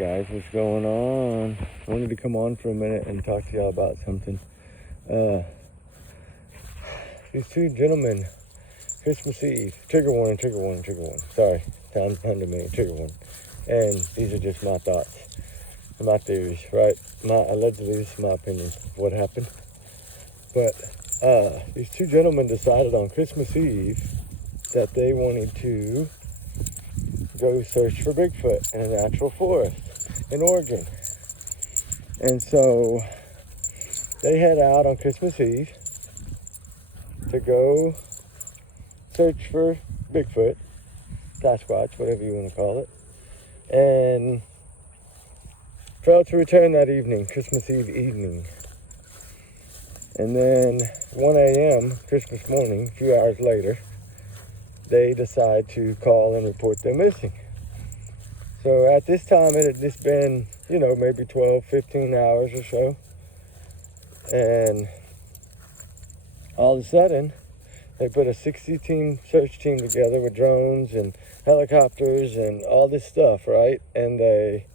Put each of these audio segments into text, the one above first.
Guys, what's going on? I wanted to come on for a minute and talk to y'all about something. These two gentlemen, Christmas Eve, trigger warning. Sorry, time to me, trigger warning. And these are just my thoughts and my theories, right? Allegedly, this is my opinion of what happened. But these two gentlemen decided on Christmas Eve that they wanted to go search for Bigfoot in a natural forest in Oregon. And so they head out on Christmas Eve to go search for Bigfoot, Sasquatch, whatever you want to call it, and failed to return that evening, Christmas Eve evening. And then 1 a.m., Christmas morning, a few hours later, they decide to call and report them missing. So at this time, it had just been, maybe 12, 15 hours or so. And all of a sudden, they put a 60-team search team together with drones and helicopters and all this stuff, right? And they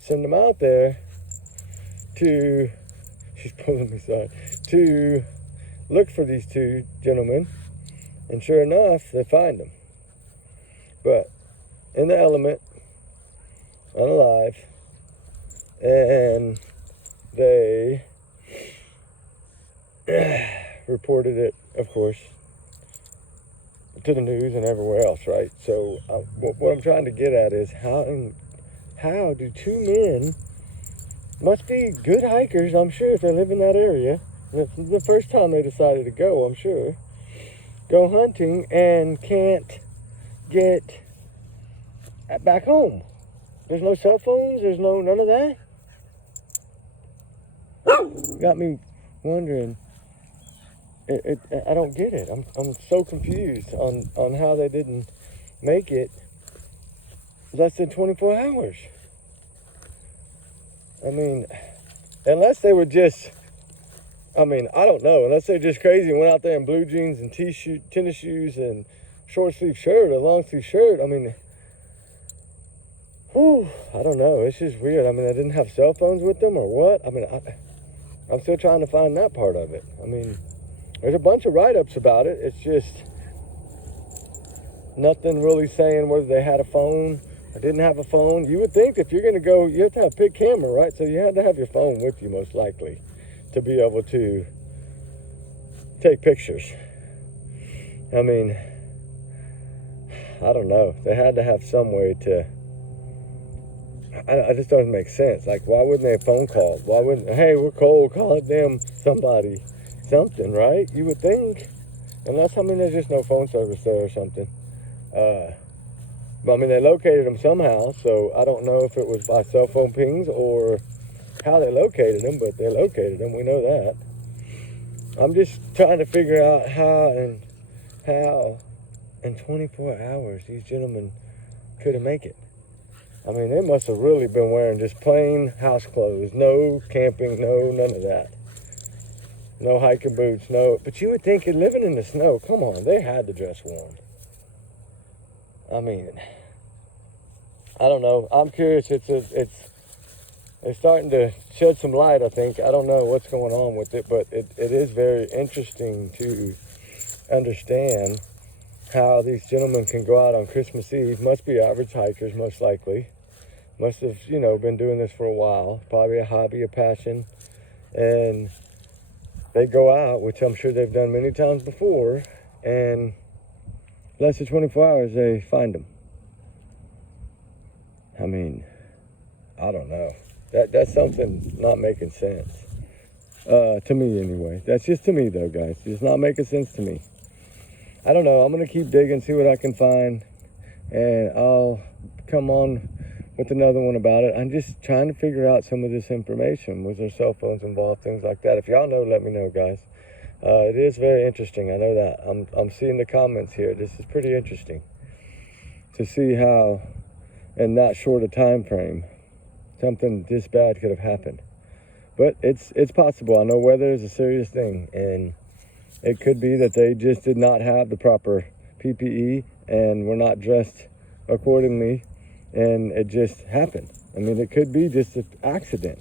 send them out there to, she's pulling me aside, to look for these two gentlemen. And sure enough, they find them. But in the element, unalive, and they reported it, of course, to the news and everywhere else, right? So what I'm trying to get at is how do two men, must be good hikers, I'm sure, if they live in that area. It's the first time they decided to go, I'm sure. Go hunting and can't get back home. There's no cell phones, there's none of that. Got me wondering. I don't get it. I'm so confused on how they didn't make it less than 24 hours. I mean, unless they were just, I don't know. Unless they're just crazy and went out there in blue jeans and tennis shoes and short sleeve shirt or long sleeve shirt. I don't know. It's just weird. They didn't have cell phones with them or what? I'm still trying to find that part of it. There's a bunch of write-ups about it. It's just nothing really saying whether they had a phone or didn't have a phone. You would think if you're going to go, you have to have a big camera, right? So you had to have your phone with you most likely to be able to take pictures. I don't know. They had to have some way to, it just doesn't make sense. Like, why wouldn't they have phone called? Why wouldn't, hey, we're cold, call it them, somebody, something, right? You would think. Unless, there's just no phone service there or something. But they located them somehow, so I don't know if it was by cell phone pings or how they located them, but they located them, we know that. I'm just trying to figure out how in 24 hours these gentlemen could have made it. They must have really been wearing just plain house clothes, no camping, no none of that. No hiking boots, no. But you would think living in the snow, come on, they had to dress warm. I don't know. I'm curious. It's starting to shed some light, I think. I don't know what's going on with it, but it is very interesting to understand how these gentlemen can go out on Christmas Eve. Must be average hikers, most likely. Must have, been doing this for a while. Probably a hobby, a passion. And they go out, which I'm sure they've done many times before, and less than 24 hours, they find them. I don't know. That's something not making sense. To me, anyway. That's just to me, though, guys. It's not making sense to me. I don't know. I'm going to keep digging, see what I can find, and I'll come on with another one about it. I'm just trying to figure out some of this information. Was there cell phones involved, things like that? If y'all know, let me know, guys. It is very interesting. I know that. I'm seeing the comments here. This is pretty interesting to see how, in that short a time frame, something this bad could have happened. But it's possible. I know weather is a serious thing, and it could be that they just did not have the proper PPE and were not dressed accordingly, and it just happened. I mean, it could be just an accident.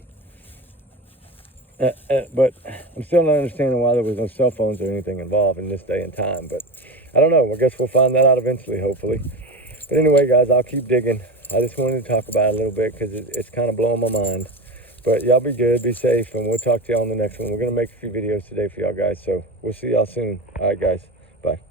But I'm still not understanding why there was no cell phones or anything involved in this day and time. But I don't know. I guess we'll find that out eventually, hopefully. But anyway, guys, I'll keep digging. I just wanted to talk about it a little bit because it's kind of blowing my mind. But y'all be good, be safe, and we'll talk to y'all on the next one. We're going to make a few videos today for y'all guys. So we'll see y'all soon. All right, guys. Bye.